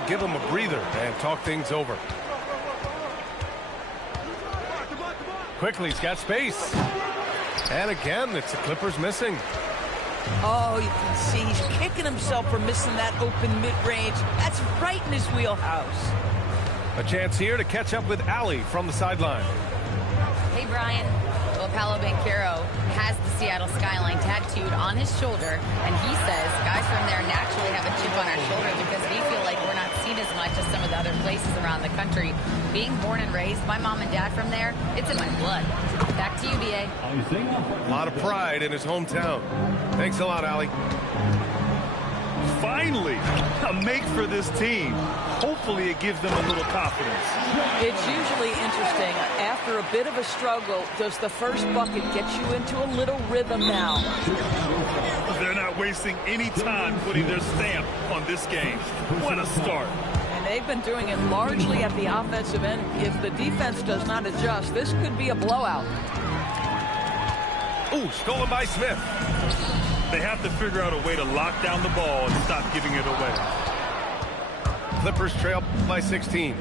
give him a breather and talk things over. Quickly, he's got space. And again, it's the Clippers missing. Oh, you can see he's kicking himself for missing that open mid-range. That's right in his wheelhouse. A chance here to catch up with Allie from the sideline. Hey, Brian. Well, Paolo Banchero has the Seattle skyline tattooed on his shoulder, and he says guys from there naturally have a chip on our shoulder because we feel like we're not seen as much as some of the other places around the country. Being born and raised, my mom and dad from there, it's in my blood. Back to you, B.A. A lot of pride in his hometown. Thanks a lot, Allie. Finally, a make for this team. Hopefully it gives them a little confidence. It's usually interesting. After a bit of a struggle, does the first bucket get you into a little rhythm now? They're not wasting any time putting their stamp on this game. What a start. And they've been doing it largely at the offensive end. If the defense does not adjust, this could be a blowout. Ooh, stolen by Smith. They have to figure out a way to lock down the ball and stop giving it away. Clippers trail by 16.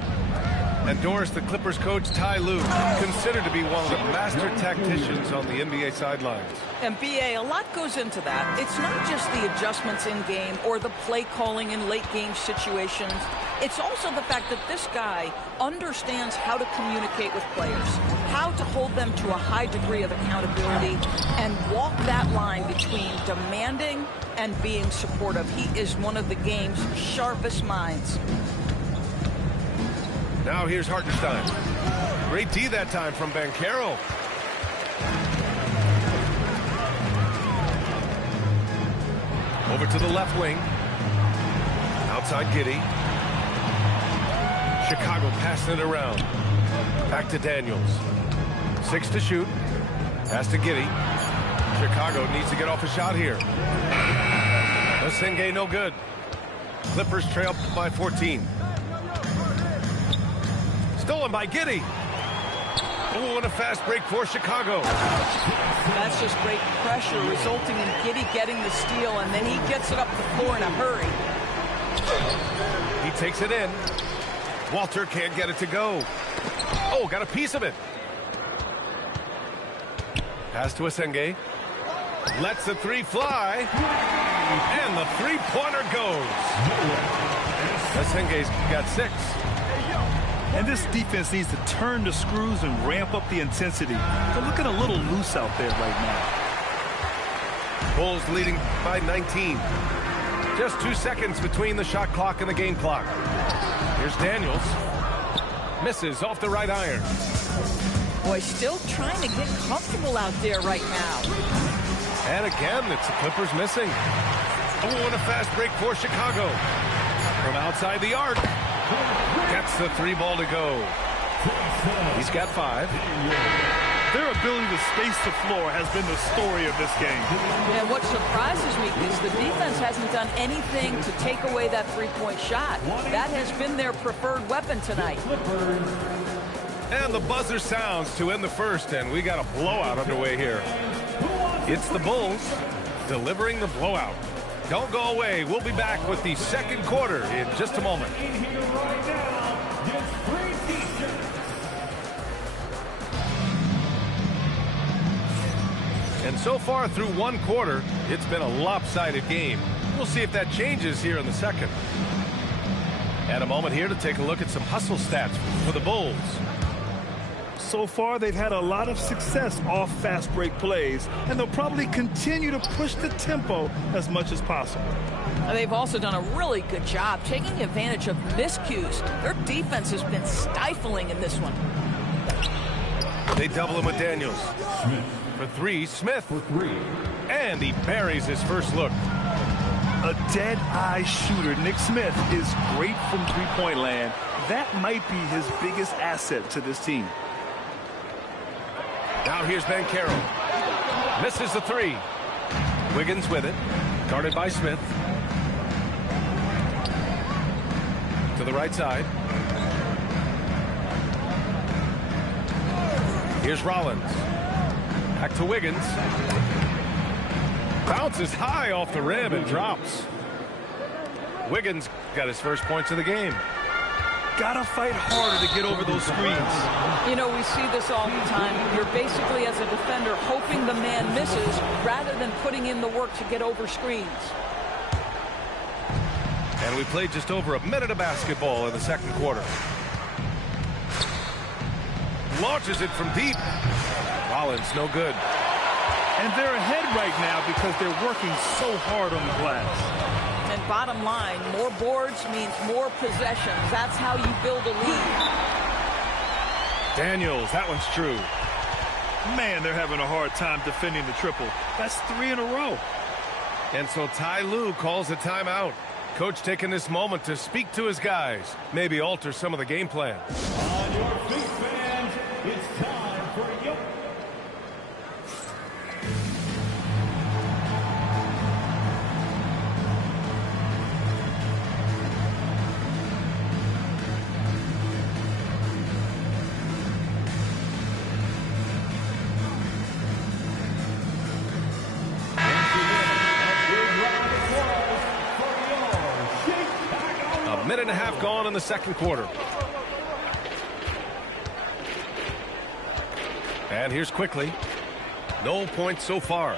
And Doris, the Clippers coach, Ty Lue, considered to be one of the master tacticians on the NBA sidelines. And B.A., a lot goes into that. It's not just the adjustments in game or the play calling in late game situations. It's also the fact that this guy understands how to communicate with players, how to hold them to a high degree of accountability, and walk that line between demanding and being supportive. He is one of the game's sharpest minds. Now here's Hartenstein. Great D that time from Banchero. Over to the left wing. Outside Giddey. Chicago passing it around. Back to Daniels. 6 to shoot. Pass to Giddey. Chicago needs to get off a shot here. Osenge no good. Clippers trail by 14. Stolen by Giddey. Oh, and a fast break for Chicago. That's just great pressure resulting in Giddey getting the steal, and then he gets it up the floor in a hurry. He takes it in. Walter can't get it to go. Oh, got a piece of it. Pass to Osenge. Lets the three fly. And the three-pointer goes. Osenge's got 6. And this defense needs to turn the screws and ramp up the intensity. They're looking a little loose out there right now. Bulls leading by 19. Just 2 seconds between the shot clock and the game clock. Here's Daniels. Misses off the right iron. Boy, still trying to get comfortable out there right now. And again, it's the Clippers missing. Oh, and a fast break for Chicago. From outside the arc. Gets the 3 ball to go. He's got 5. Their ability to space the floor has been the story of this game. And what surprises me is the defense hasn't done anything to take away that three-point shot. That has been their preferred weapon tonight. And the buzzer sounds to end the first, and we got a blowout underway here. It's the Bulls delivering the blowout. Don't go away. We'll be back with the second quarter in just a moment. And so far through one quarter, it's been a lopsided game. We'll see if that changes here in the second. And a moment here to take a look at some hustle stats for the Bulls. So far, they've had a lot of success off fast break plays, and they'll probably continue to push the tempo as much as possible. And they've also done a really good job taking advantage of miscues. Their defense has been stifling in this one. They double him with Daniels. For 3, Smith. For 3. And he buries his first look. A dead-eye shooter. Nick Smith is great from three-point land. That might be his biggest asset to this team. Now here's Banchero. Misses the 3. Wiggins with it. Guarded by Smith. To the right side. Here's Rollins. Back to Wiggins. Bounces high off the rim and drops. Wiggins got his first points of the game. Gotta fight harder to get over those screens. You know, we see this all the time. You're basically, as a defender, hoping the man misses rather than putting in the work to get over screens. And we played just over a minute of basketball in the second quarter. Launches it from deep. Rollins, no good. And they're ahead right now because they're working so hard on the glass. And bottom line, more boards means more possessions. That's how you build a lead. Daniels, that one's true. Man, they're having a hard time defending the triple. That's 3 in a row. And so Ty Lue calls a timeout. Coach taking this moment to speak to his guys. Maybe alter some of the game plan. On your feet, fans, it's time for your... Minute and a half gone in the second quarter. And here's quickly. No points so far.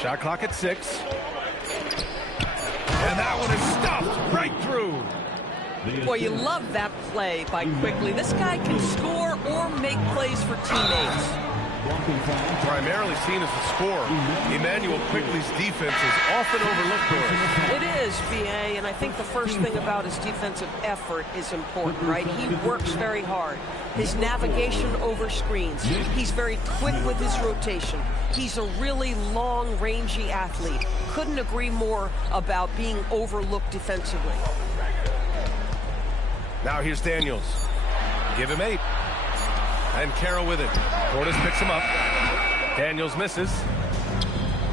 Shot clock at 6. And that one is stopped right through. Boy, you love that play by Quickly. This guy can score or make plays for teammates. Primarily seen as a scorer, Immanuel Quickley's defense is often overlooked for us. It is, B.A., and I think the first thing about his defensive effort is important, right? He works very hard. His navigation over screens. He's very quick with his rotation. He's a really long, rangy athlete. Couldn't agree more about being overlooked defensively. Now here's Daniels. Give him 8. And Carroll with it. Portis picks him up. Daniels misses.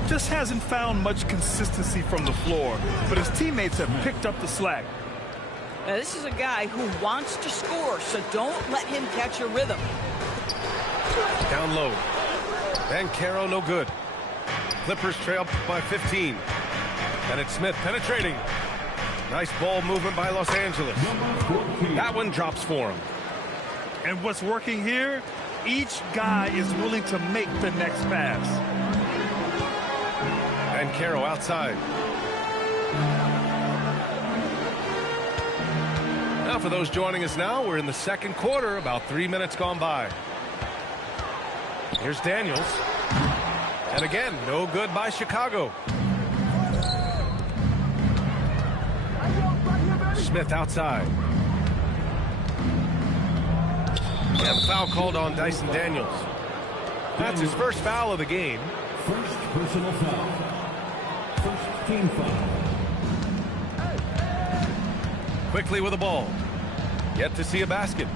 Just hasn't found much consistency from the floor, but his teammates have picked up the slack. Now, this is a guy who wants to score, so don't let him catch a rhythm. Down low. And Carroll no good. Clippers trail by 15. And it's Smith penetrating. Nice ball movement by Los Angeles. That one drops for him. And what's working here? Each guy is willing to make the next pass. And Carroll outside. Now for those joining us now, we're in the second quarter, about 3 minutes gone by. Here's Daniels. And again, no good by Chicago. Smith outside. And the foul called on Dyson Daniels. That's his first foul of the game. First personal foul. First team foul. Quickly with the ball. Yet to see a basket.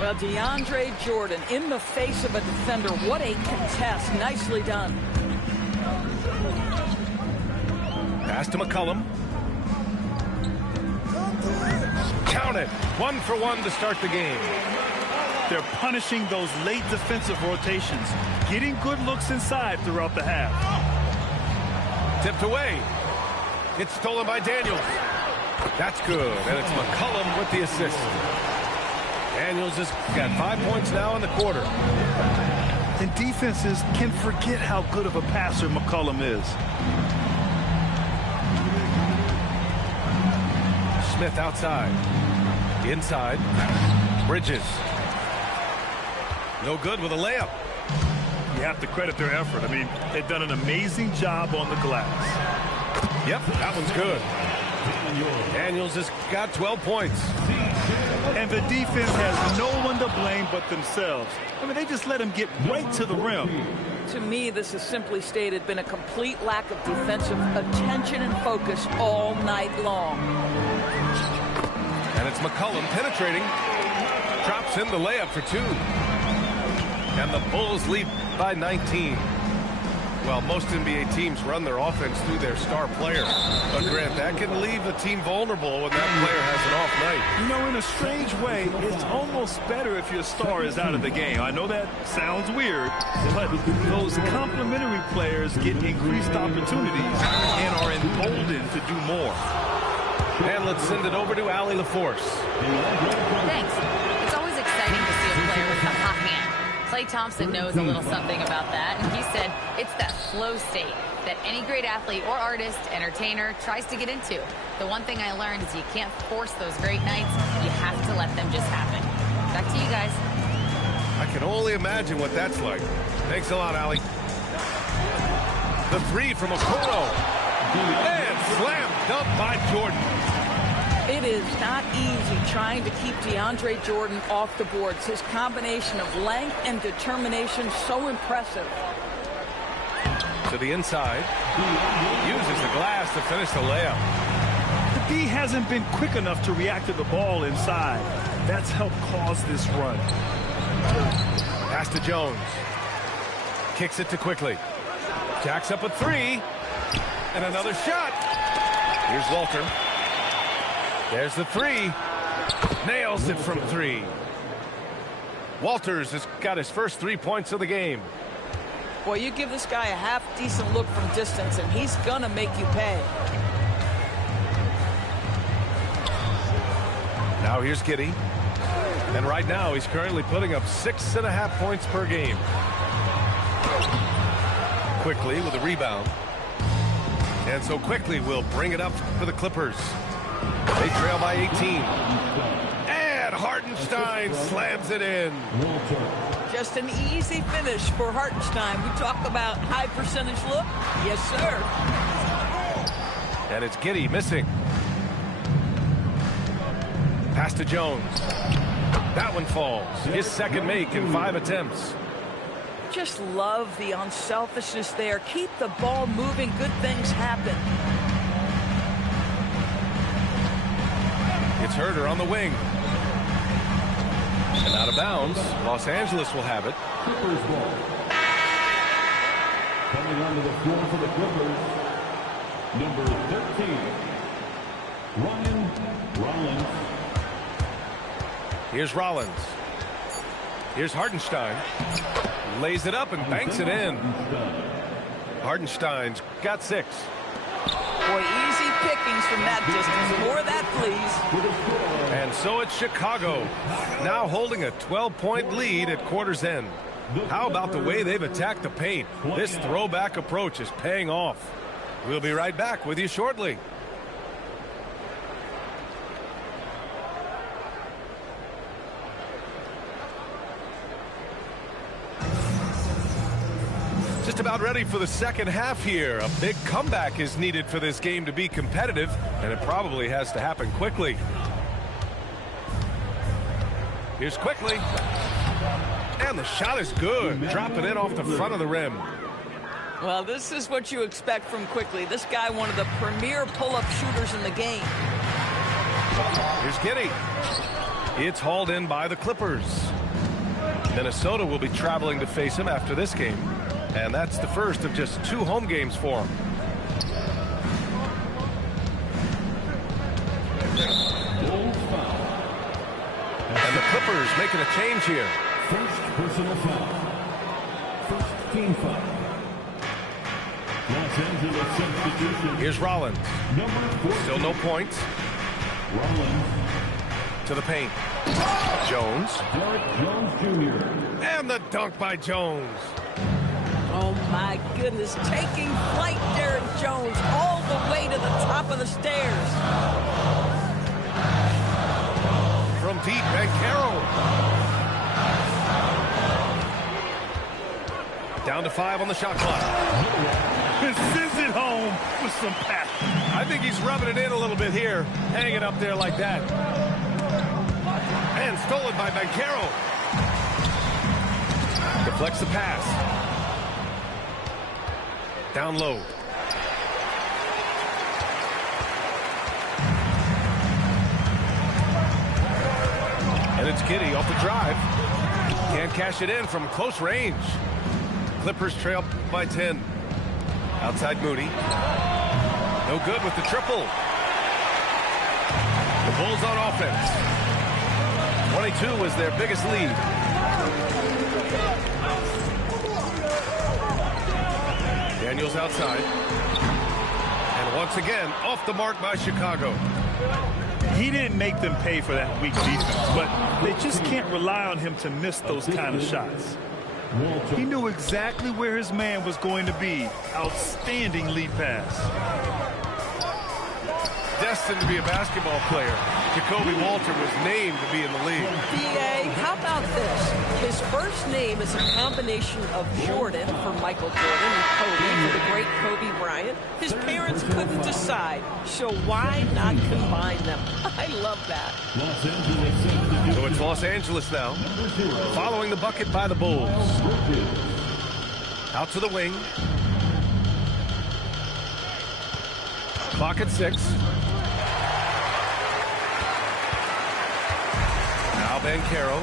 Well, DeAndre Jordan in the face of a defender. What a contest. Nicely done. Pass to McCollum. Count it. 1 for 1 to start the game. They're punishing those late defensive rotations, getting good looks inside throughout the half. Tipped away. It's stolen by Daniels. That's good. And it's McCollum with the assist. Daniels has got 5 points now in the quarter. And defenses can forget how good of a passer McCollum is. Smith outside. Inside. Bridges. No good with a layup. You have to credit their effort. I mean, they've done an amazing job on the glass. Yep, that one's good. Daniels has got 12 points. And the defense has no one to blame but themselves. I mean, they just let him get right to the rim. To me, this has simply stated been a complete lack of defensive attention and focus all night long. And it's McCollum penetrating. Drops in the layup for 2. And the Bulls lead by 19. Well, most NBA teams run their offense through their star player. But, Grant, that can leave a team vulnerable when that player has an off night. You know, in a strange way, it's almost better if your star is out of the game. I know that sounds weird, but those complementary players get increased opportunities and are emboldened to do more. And let's send it over to Allie LaForce. Thanks. It's always exciting to see a player with a hot hand. Klay Thompson knows a little something about that, and he said it's that flow state that any great athlete or artist, entertainer, tries to get into. The one thing I learned is you can't force those great nights. You have to let them just happen. Back to you guys. I can only imagine what that's like. Thanks a lot, Allie. The three from Okoro. And slam dunk by Jordan. It is not easy trying to keep DeAndre Jordan off the boards. His combination of length and determination so impressive. To the inside. Uses the glass to finish the layup. The D hasn't been quick enough to react to the ball inside. That's helped cause this run. Pass to Jones. Kicks it to Quickly. Jacks up a three. And another shot. Here's Walter. There's the three. Nails it from three. Walters has got his first 3 points of the game. Boy, you give this guy a half-decent look from distance, and he's going to make you pay. Now here's Giddey. And right now, he's currently putting up 6.5 points per game. Quickly with a rebound. And so Quickly will bring it up for the Clippers. They trail by 18. And Hartenstein slams it in. Just an easy finish for Hartenstein. We talk about high percentage look. Yes, sir. And it's Giddey missing. Pass to Jones. That one falls. His second make in 5 attempts. Just love the unselfishness there. Keep the ball moving. Good things happen. It's Herter on the wing. And out of bounds. Los Angeles will have it. Clippers ball. Coming onto the floor for the Clippers, number 13, Ryan Rollins. Here's Rollins. Here's Hartenstein. Lays it up and banks it in. Hartenstein's got 6. Boy, easy pickings from that distance. More of that, please. And so it's Chicago, now holding a 12-point lead at quarter's end. How about the way they've attacked the paint? This throwback approach is paying off. We'll be right back with you shortly. Just about ready for the second half here. A big comeback is needed for this game to be competitive, and it probably has to happen quickly. Here's Quickly. And the shot is good. Dropping it off the front of the rim. Well, this is what you expect from Quickly. This guy, one of the premier pull-up shooters in the game. Here's Giddey. It's hauled in by the Clippers. Minnesota will be traveling to face him after this game. And that's the first of just 2 home games for him. And the Clippers making a change here. First personal foul. First team foul. Los Angeles substitution. Here's Rollins. Number 14. Still no points. Rollins. To the paint. Jones. Derek Jones Jr. And the dunk by Jones. Oh, my goodness. Taking flight, Derek Jones, all the way to the top of the stairs. From deep, Banchero. Down to 5 on the shot clock. Sends it home with some passion. I think he's rubbing it in a little bit here. Hanging up there like that. And stolen by Banchero. Deflects the pass. Down low. And it's Giddey off the drive. Can't cash it in from close range. Clippers trail by 10. Outside Moody. No good with the triple. The Bulls on offense. 22 was their biggest lead. Daniels outside. And once again, off the mark by Chicago. He didn't make them pay for that weak defense, but they just can't rely on him to miss those kind of shots. He knew exactly where his man was going to be. Outstanding lead pass. Destined to be a basketball player, Jacoby Walter was named to be in the league. D.A., how about this? His first name is a combination of Jordan for Michael Jordan and Kobe for the great Kobe Bryant. His parents couldn't decide, so why not combine them? I love that. So it's Los Angeles now, following the bucket by the Bulls. Out to the wing. Clock at 6. Now Banchero.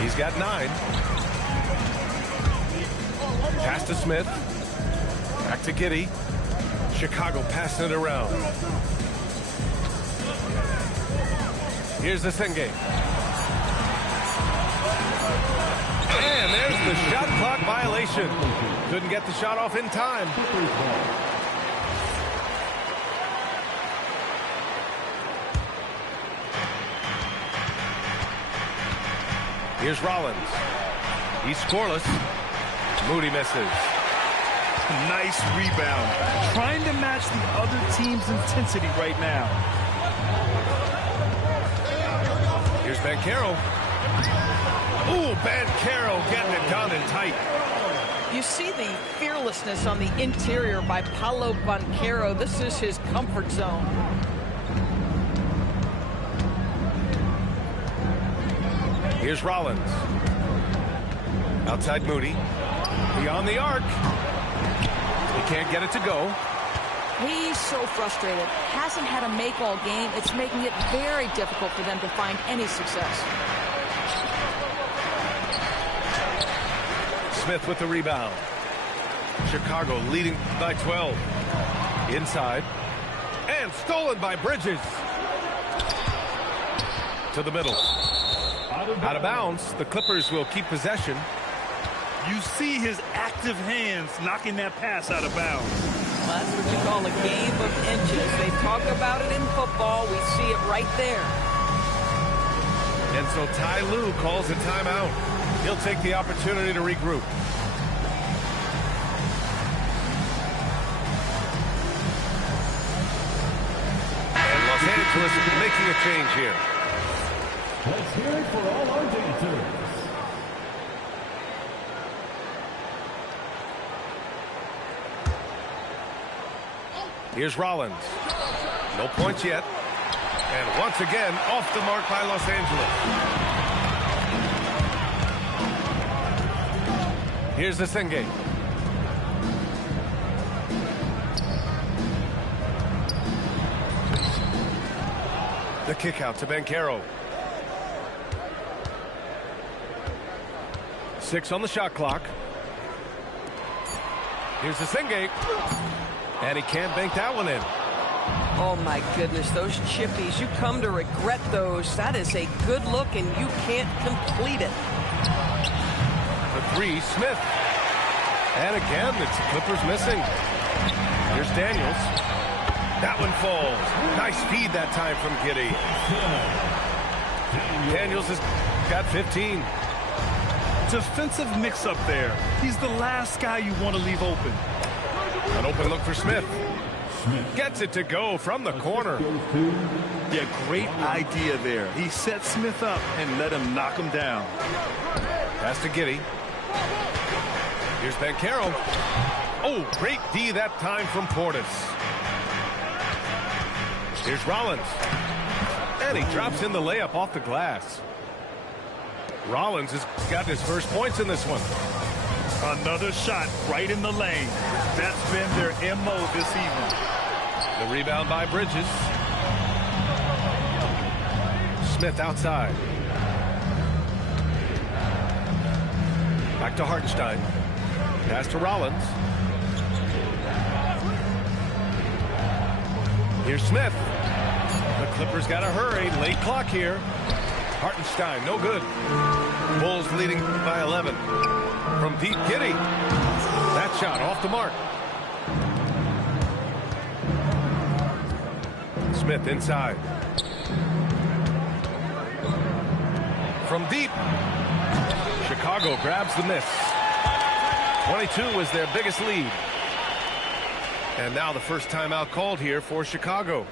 He's got 9. Pass to Smith. Back to Giddey. Chicago passing it around. Here's the Senge. And there's the shot clock violation. Couldn't get the shot off in time. Here's Rollins. He's scoreless. Moody misses. Nice rebound. Trying to match the other team's intensity right now. Here's Banchero. Ooh, Banchero getting it done and tight. You see the fearlessness on the interior by Paolo Banchero. This is his comfort zone. Here's Rollins. Outside Moody. Beyond the arc. He can't get it to go. He's so frustrated. Hasn't had a make all game. It's making it very difficult for them to find any success. Smith with the rebound. Chicago leading by 12. Inside. And stolen by Bridges. To the middle. Out of bounds. The Clippers will keep possession. You see his active hands knocking that pass out of bounds. Well, that's what you call a game of inches. They talk about it in football. We see it right there. And so Ty Lue calls a timeout. He'll take the opportunity to regroup. And Los Angeles making a change here. Let's hear it for all our dancers. Here's Rollins. No points yet. And once again, off the mark by Los Angeles. Here's the Senge. The kick out to Banchero. 6 on the shot clock. Here's the Senge. And he can't bank that one in. Oh, my goodness, those chippies, you come to regret those. That is a good look, and you can't complete it. The 3, Smith. And again, it's the Clippers missing. Here's Daniels. That one falls. Nice feed that time from Giddey. Daniels has got 15. Defensive mix-up there. He's the last guy you want to leave open. An open look for Smith. Gets it to go from the corner. Yeah, great idea there. He set Smith up and let him knock him down. Pass to Giddey. Here's Banchero. Oh, great D that time from Portis. Here's Rollins. And he drops in the layup off the glass. Rollins has got his first points in this one. Another shot right in the lane. That's been their MO this evening. The rebound by Bridges. Smith outside. Back to Hartenstein. Pass to Rollins. Here's Smith. The Clippers got to hurry. Late clock here. Hartenstein, no good. Bulls leading by 11. From deep, Giddey. That shot off the mark. Smith inside. From deep. Chicago grabs the miss. 22 was their biggest lead. And now the first timeout called here for Chicago.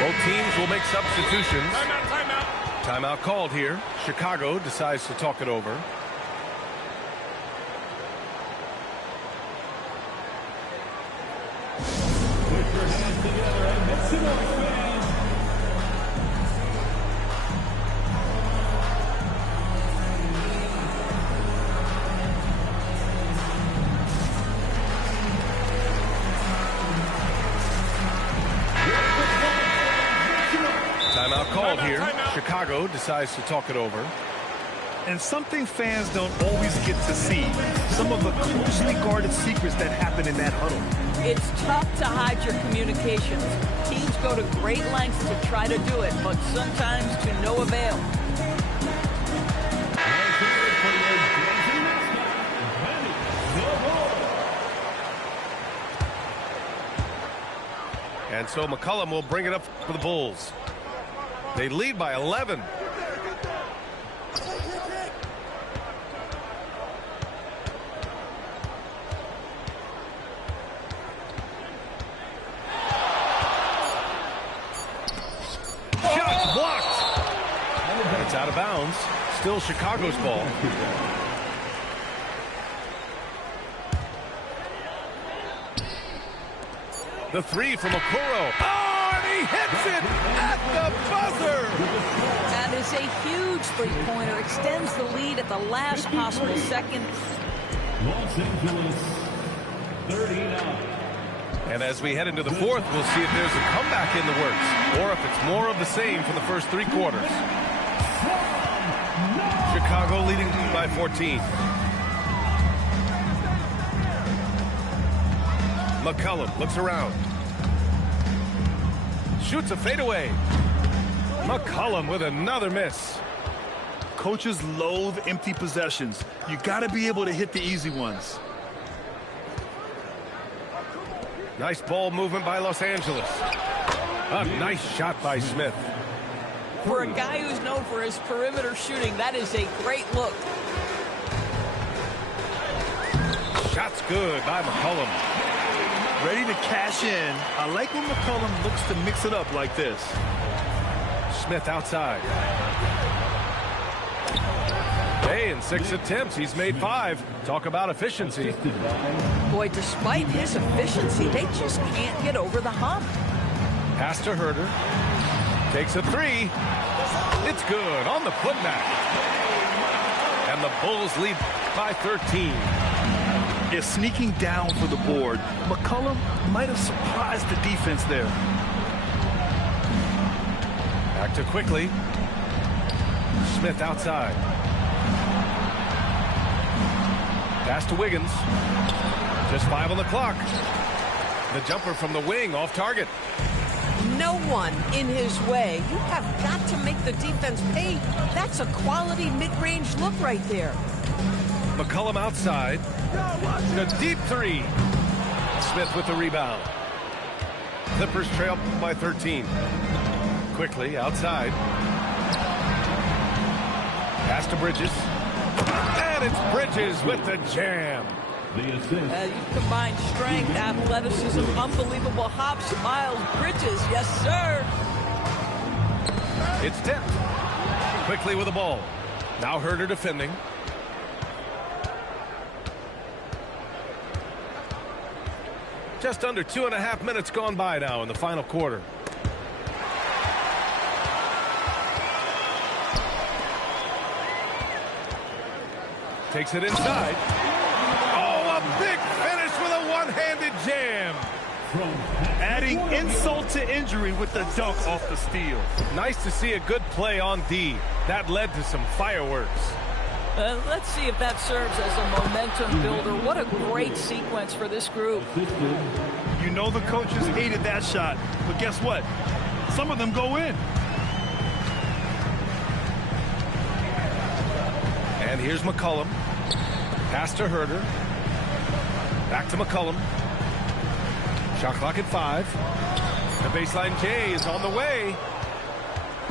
Both teams will make substitutions. Timeout called here. Chicago decides to talk it over. Put your hands together and make some noise, fans. Timeout called here. Chicago decides to talk it over. And something fans don't always get to see. Some of the closely guarded secrets that happen in that huddle. It's tough to hide your communications. Teams go to great lengths to try to do it, but sometimes to no avail. And so McCollum will bring it up for the Bulls. They lead by 11. Shot blocked. It's out of bounds. Still Chicago's ball. The three from Okoro. Oh, and he hits it at the buzzer. That is a huge three-pointer. Extends the lead at the last possible second. Los Angeles, 39. And as we head into the fourth, we'll see if there's a comeback in the works or if it's more of the same for the first three quarters. Chicago leading by 14. McCollum looks around. Shoots a fadeaway. McCollum with another miss. Coaches loathe empty possessions. You got to be able to hit the easy ones. Nice ball movement by Los Angeles. A nice shot by Smith. For a guy who's known for his perimeter shooting, that is a great look. Shot's good by McCollum. Ready to cash in. I like when McCollum looks to mix it up like this. Smith outside. Hey, in 6 attempts, he's made 5. Talk about efficiency. Boy, despite his efficiency, they just can't get over the hump. Pass to Herter. Takes a 3. It's good on the putback. And the Bulls lead by 13. Is sneaking down for the board. McCollum might have surprised the defense there. Back to quickly. Smith outside. Pass to Wiggins. Just 5 on the clock. The jumper from the wing off target. No one in his way. You have got to make the defense pay. That's a quality mid-range look right there. McCollum outside. The deep 3. Smith with the rebound. Clippers trail by 13. Quickly outside. Pass to Bridges. And it's Bridges with the jam. The assist. You combine strength, athleticism, unbelievable hops. Miles Bridges, yes, sir. It's tipped. Quickly with the ball. Now Herter defending. Just under 2.5 minutes gone by now in the final quarter. Takes it inside. Oh, a big finish with a one-handed jam. Adding insult to injury with the dunk off the steal. Nice to see a good play on D. That led to some fireworks. Let's see if that serves as a momentum builder. What a great sequence for this group. You know the coaches hated that shot, but guess what? Some of them go in. And here's McCollum. Pass to Herder. Back to McCollum. Shot clock at 5. The baseline J is on the way.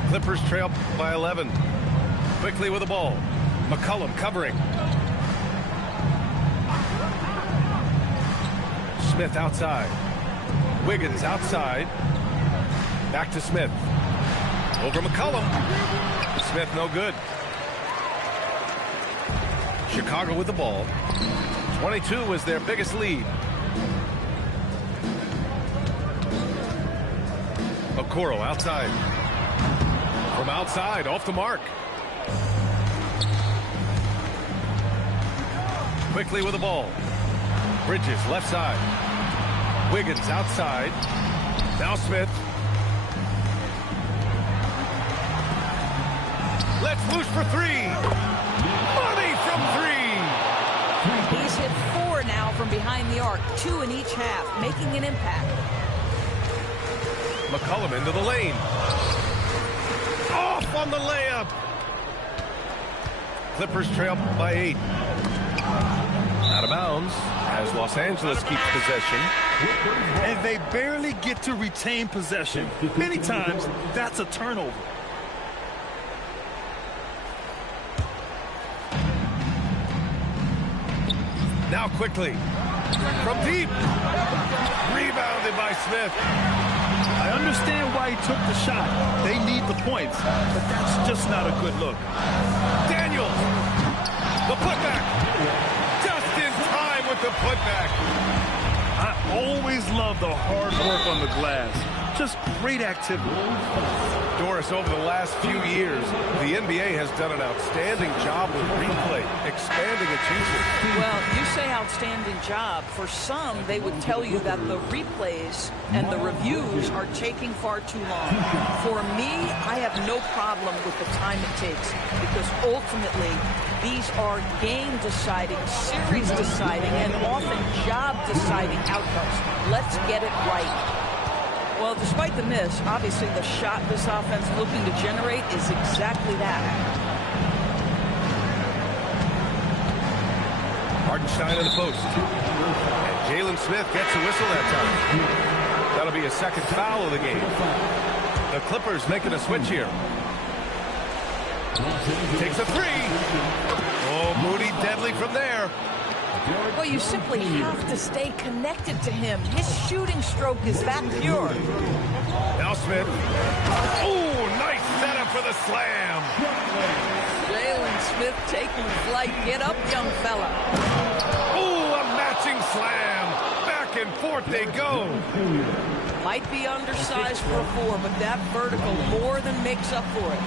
Clippers trail by 11. Quickly with the ball. McCollum covering. Smith outside. Wiggins outside. Back to Smith. Over McCollum. Smith no good. Chicago with the ball. 22 was their biggest lead. Okoro outside. From outside, off the mark. Quickly with the ball. Bridges left side. Wiggins outside. Now Smith. Let's loose for 3. Money from 3. He's hit 4 now from behind the arc, 2 in each half, making an impact. McCollum into the lane. Off on the layup. Clippers trail by 8. Out of bounds as Los Angeles keeps possession. And they barely get to retain possession. Many times, that's a turnover. Now quickly. From deep. Rebounded by Smith. I understand why he took the shot. They need the points, but that's just not a good look. Daniels. The putback. Just in time with the putback. I always love the hard work on the glass. Just great activity. Doris, over the last few years, the NBA has done an outstanding job with replay, expanding its usage. Well, you say outstanding job. For some, they would tell you that the replays and the reviews are taking far too long. For me, I have no problem with the time it takes because ultimately, these are game-deciding, series-deciding, and often job-deciding outcomes. Let's get it right. Well, despite the miss, obviously the shot this offense looking to generate is exactly that. Hartenstein in the post. And Jalen Smith gets a whistle that time. That'll be a second foul of the game. The Clippers making a switch here. Takes a 3. Oh, Moody deadly from there. Well, you simply have to stay connected to him. His shooting stroke is that pure. Now Smith. Oh, nice setup for the slam. Jalen Smith taking flight. Get up, young fella. Oh, a matching slam. Back and forth they go. Might be undersized for a 4, but that vertical more than makes up for it.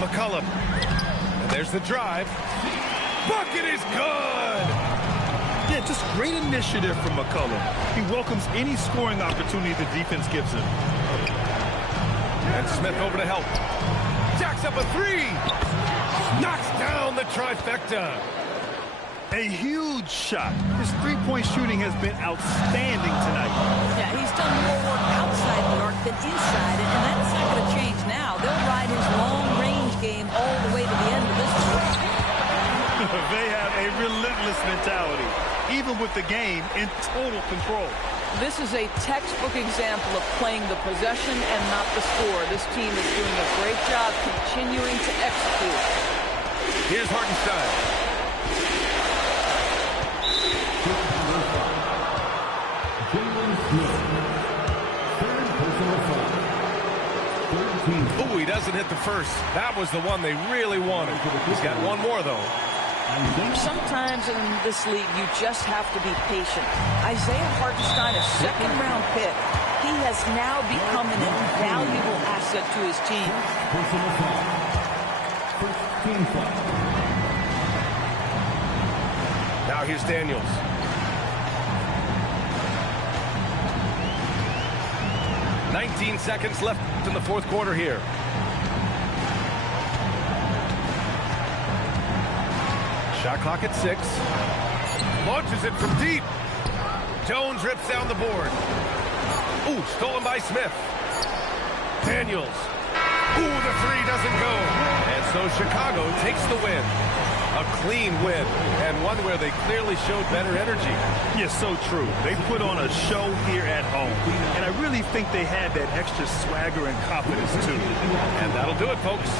McCollum. And there's the drive. Bucket is good. Yeah, just great initiative from McCollum. He welcomes any scoring opportunity the defense gives him. And Smith over to help. Jacks up a 3. Knocks down the trifecta. A huge shot. His three-point shooting has been outstanding tonight. Yeah, he's done more work outside the arc than inside it, and that's not going to change now. They'll ride his long-range game all the way to the end of this one. They have a relentless mentality, even with the game in total control. This is a textbook example of playing the possession and not the score. This team is doing a great job continuing to execute. Here's Hartenstein. Oh, he doesn't hit the first. That was the one they really wanted. He's got one more, though. Sometimes in this league, you just have to be patient. Isaiah Hartenstein, a second-round pick, he has now become an invaluable asset to his team. Personal foul. First team foul. Now here's Daniels. "19 seconds left in the fourth quarter here. Shot clock at 6. Launches it from deep. Jones rips down the board. Ooh, stolen by Smith. Daniels. Ooh, the three doesn't go. And so Chicago takes the win. A clean win, and one where they clearly showed better energy. Yeah, so true. They put on a show here at home, and I really think they had that extra swagger and confidence, too. And that'll do it, folks.